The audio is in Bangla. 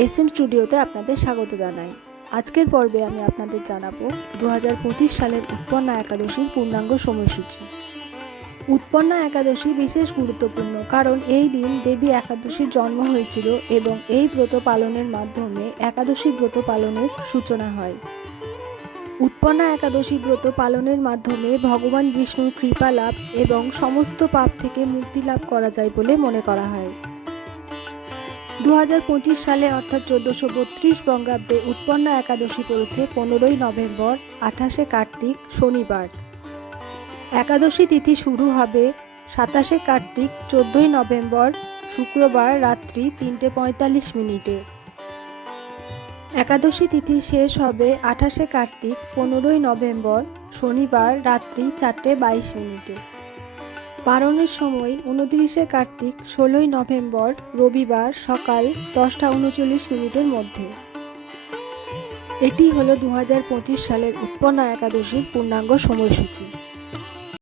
এসএম স্টুডিওতে আপনাদের স্বাগত জানাই। আজকের পর্বে আমি আপনাদের জানাবো 2025 সালের উৎপন্না একাদশীর পূর্ণাঙ্গ সময়সূচি। উৎপন্না একাদশী বিশেষ গুরুত্বপূর্ণ কারণ এই দিন দেবী একাদশীর জন্ম হয়েছিল এবং এই ব্রত পালনের মাধ্যমে একাদশী ব্রত পালনের সূচনা হয়। উৎপন্না একাদশী ব্রত পালনের মাধ্যমে ভগবান বিষ্ণুর কৃপা লাভ এবং সমস্ত পাপ থেকে মুক্তি লাভ করা যায় বলে মনে করা হয়। 2025 সালে অর্থাৎ 1432 বঙ্গাব্দে উৎপন্না একাদশী পড়েছে 15ই নভেম্বর 28শে কার্তিক শনিবার। একাদশী তিথি শুরু হবে 27শে কার্তিক 14ই নভেম্বর শুক্রবার রাত্রি 3:45 মিনিটে। একাদশী তিথি শেষ হবে 28শে কার্তিক 15ই নভেম্বর শনিবার রাত্রি 4:22 মিনিটে। পারণের সময় 29শে কার্তিক 16ই নভেম্বর রবিবার সকাল 10:39 মিনিটের মধ্যে। এটি হলো 2025 সালের উৎপন্না একাদশীর পূর্ণাঙ্গ সময়সূচি।